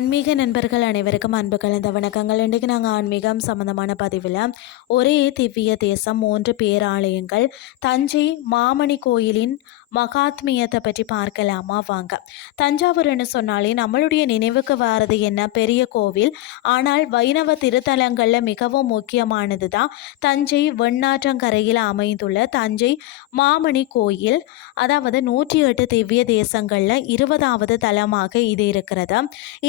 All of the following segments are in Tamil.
ஆன்மீக நண்பர்கள் அனைவருக்கும் அன்பு கலந்த வணக்கங்கள். இன்றைக்கு நாங்கள் ஆன்மீகம் சம்பந்தமான பதிவில் ஒரே திவ்ய தேசம் 3 பேராலயங்கள் தஞ்சை மாமணி கோயிலின் மகாத்மியத்தை பற்றி பார்க்கலாமா வாங்க. தஞ்சாவூர்னு சொன்னாலே நம்மளுடைய நினைவுக்கு வாரது என்ன, பெரிய கோவில். ஆனால் வைணவ திருத்தலங்களில் மிகவும் முக்கியமானது தான் தஞ்சை வெண்ணாற்றங்கரையில் அமைந்துள்ள தஞ்சை மாமணி கோயில். அதாவது 108 திவ்ய தேசங்களில் 20வது தலமாக இது இருக்கிறது.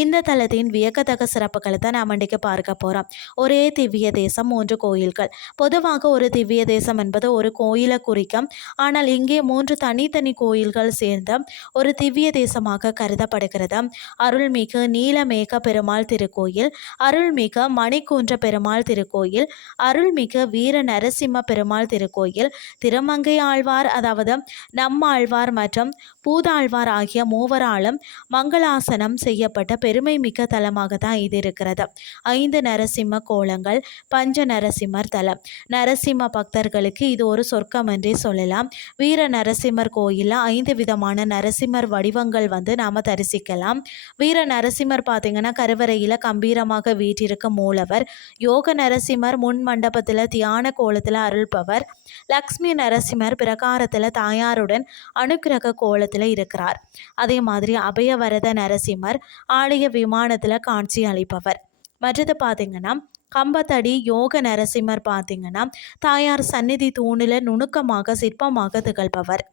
இந்த தலத்தின் வியக்கத்தக்க சிறப்புகளை தான் நாம் இன்றைக்கு பார்க்க போகிறோம். ஒரே திவ்ய தேசம் 3 கோயில்கள். பொதுவாக ஒரு திவ்ய தேசம் என்பது ஒரு கோயிலை குறிக்கும். ஆனால் இங்கே 3 தனித்தனி கோயில்கள் சேர்ந்த ஒரு திவ்ய தேசமாக கருதப்படுகிறது. அருள்மிகு நீலமேக பெருமாள் திருக்கோயில், அருள்மிகு மணிக்குன்ற பெருமாள் திருக்கோயில், அருள்மிகு வீர நரசிம்ம பெருமாள் திருக்கோயில், திருமங்கை ஆழ்வார் அதாவது நம்மாழ்வார் மற்றும் பூதாழ்வார் ஆகிய மூவராலும் மங்களாசனம் செய்யப்பட்ட பெருமை மிக்க தலமாக தான் இது இருக்கிறது. 5 நரசிம்ம கோலங்கள், பஞ்ச நரசிம்மர் தலம். நரசிம்ம பக்தர்களுக்கு இது ஒரு சொர்க்கம் என்றே சொல்லலாம். வீர நரசிம்மர் கோயிலில் 5 விதமான நரசிம்மர் வடிவங்கள் நாம் தரிசிக்கலாம். வீர நரசிம்மர் பார்த்தீங்கன்னா கருவறையில் கம்பீரமாக வீற்றிருக்கும் மூலவர். யோக நரசிம்மர் முன் மண்டபத்தில் தியான கோலத்தில் அருள்பவர். லக்ஷ்மி நரசிம்மர் பிரகாரத்தில் தாயாருடன் அனுக்கிரக கோலத்தில் இருக்கிறார். அதே மாதிரி அபயவரத நரசிம்மர் ஆலய விமானத்தில் காட்சி அளிப்பவர். மற்றது பார்த்தீங்கன்னா கம்பத்தடி யோக நரசிம்மர் பார்த்தீங்கன்னா தாயார் சந்நிதி தூணில் நுணுக்கமாக சிற்பமாக திகழ்பவர்.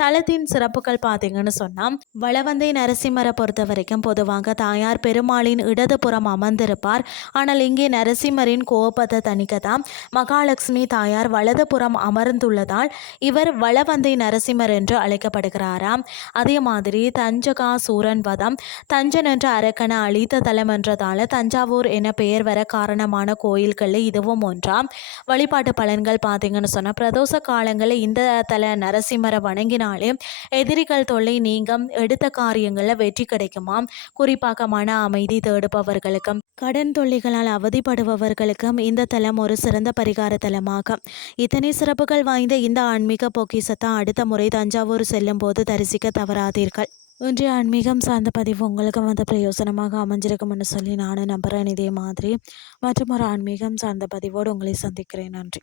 தலத்தின் சிறப்புகள் பார்த்தீங்கன்னு சொன்னால் வளவந்தை நரசிம்மரை பொறுத்த வரைக்கும் பொதுவாக தாயார் பெருமாளின் இடதுபுறம் அமர்ந்திருப்பார். ஆனால் இங்கே நரசிம்மரின் கோபத்தை தணிக்கத்தான் மகாலட்சுமி தாயார் வலதுபுறம் அமர்ந்துள்ளதால் இவர் வளவந்தை நரசிம்மர் என்று அழைக்கப்படுகிறாராம். அதே மாதிரி தஞ்சகாசூரன் வதம், தஞ்சன் என்ற அரக்கனை அழித்த தலம் என்றதால தஞ்சாவூர் என பெயர் வர காரணமான கோயில்களில் இதுவும் ஒன்றாம். வழிபாட்டு பலன்கள் பார்த்தீங்கன்னு சொன்னால் பிரதோஷ காலங்களில் இந்த தல நரசிம்மரை வணங்கினாலே எதிரிகள் தொல்லை நீங்கும், எடுத்த காரியங்களில் வெற்றி கிடைக்குமாம். குறிப்பாக மன அமைதி தேடுபவர்களுக்கும் கடன் தொல்லைகளால் அவதிப்படுபவர்களுக்கும் இந்த தலம் ஒரு சிறந்த பரிகார தலமாகும். இத்தனை சிறப்புகள் வாய்ந்த இந்த ஆன்மீக பொக்கிஷத்தை அடுத்த முறை தஞ்சாவூர் செல்லும் போது தரிசிக்க தவறாதீர்கள். இன்றைய ஆன்மீகம் சார்ந்த பதிவு உங்களுக்கு வந்து பிரயோசனமாக அமைஞ்சிருக்கும்னு சொல்லி நானும் நம்புகிறேன். இதே மாதிரி மற்றும் ஒரு ஆன்மீகம் சார்ந்த பதிவோடு உங்களை சந்திக்கிறேன். நன்றி.